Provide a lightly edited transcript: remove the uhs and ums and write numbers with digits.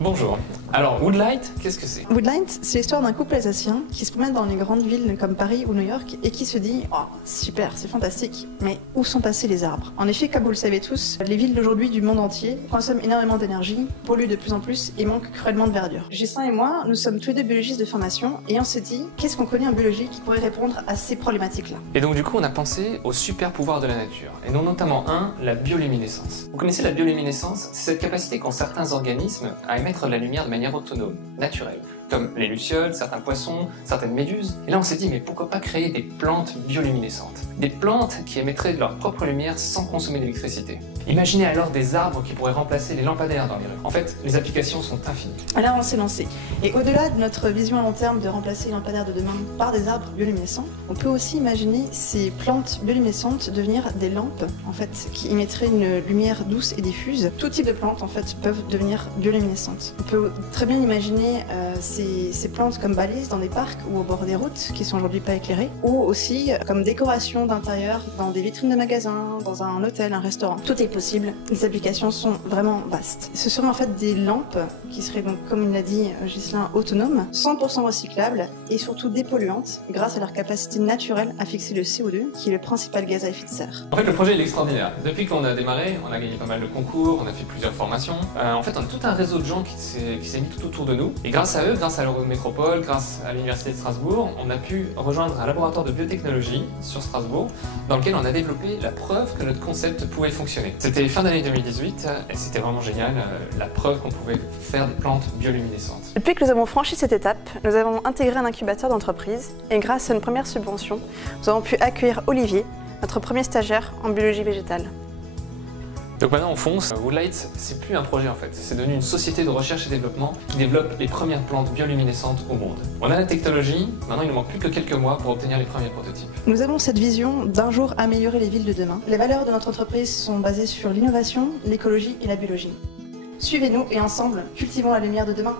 Bonjour. Alors, Woodlight, qu'est-ce que c'est? Woodlight, c'est l'histoire d'un couple alsacien qui se promène dans les grandes villes comme Paris ou New York et qui se dit « Oh, super, c'est fantastique, mais où sont passés les arbres ?» En effet, comme vous le savez tous, les villes d'aujourd'hui du monde entier consomment énormément d'énergie, polluent de plus en plus et manquent cruellement de verdure. Justin et moi, nous sommes tous les deux biologistes de formation et on s'est dit « Qu'est-ce qu'on connaît en biologie qui pourrait répondre à ces problématiques-là ?» Et donc du coup, on a pensé aux super pouvoirs de la nature, et non notamment la bioluminescence. Vous connaissez la bioluminescence? C'est cette capacité qu'ont certains organismes à émettre de la lumière de manière autonome, naturelle, comme les lucioles, certains poissons, certaines méduses. Et là on s'est dit mais pourquoi pas créer des plantes bioluminescentes? Des plantes qui émettraient de leur propre lumière sans consommer d'électricité. Imaginez alors des arbres qui pourraient remplacer les lampadaires dans les rues. En fait, les applications sont infinies. Alors on s'est lancé. Et au-delà de notre vision à long terme de remplacer les lampadaires de demain par des arbres bioluminescents, on peut aussi imaginer ces plantes bioluminescentes devenir des lampes en fait, qui émettraient une lumière douce et diffuse. Tout type de plantes en fait peuvent devenir bioluminescentes. On peut très bien imaginer ces plantes comme balises dans des parcs ou au bord des routes qui sont aujourd'hui pas éclairées, ou aussi comme décoration d'intérieur dans des vitrines de magasins, dans un hôtel, un restaurant. Tout est possible. Les applications sont vraiment vastes. Ce seront en fait des lampes qui seraient donc, comme il l'a dit Ghislain, autonomes, 100% recyclables et surtout dépolluantes grâce à leur capacité naturelle à fixer le CO2 qui est le principal gaz à effet de serre. En fait, le projet est extraordinaire. Depuis qu'on a démarré, on a gagné pas mal de concours, on a fait plusieurs formations. En fait, on a tout un réseau de gens qui s'est mis tout autour de nous. Et grâce à eux, grâce à l'Eurométropole, grâce à l'Université de Strasbourg, on a pu rejoindre un laboratoire de biotechnologie sur Strasbourg dans lequel on a développé la preuve que notre concept pouvait fonctionner. C'était fin d'année 2018 et c'était vraiment génial, la preuve qu'on pouvait faire des plantes bioluminescentes. Depuis que nous avons franchi cette étape, nous avons intégré un incubateur d'entreprise et grâce à une première subvention, nous avons pu accueillir Olivier, notre premier stagiaire en biologie végétale. Donc maintenant on fonce. Woodlight, c'est plus un projet en fait, c'est devenu une société de recherche et développement qui développe les premières plantes bioluminescentes au monde. On a la technologie, maintenant il ne manque plus que quelques mois pour obtenir les premiers prototypes. Nous avons cette vision d'un jour améliorer les villes de demain. Les valeurs de notre entreprise sont basées sur l'innovation, l'écologie et la biologie. Suivez-nous et ensemble, cultivons la lumière de demain.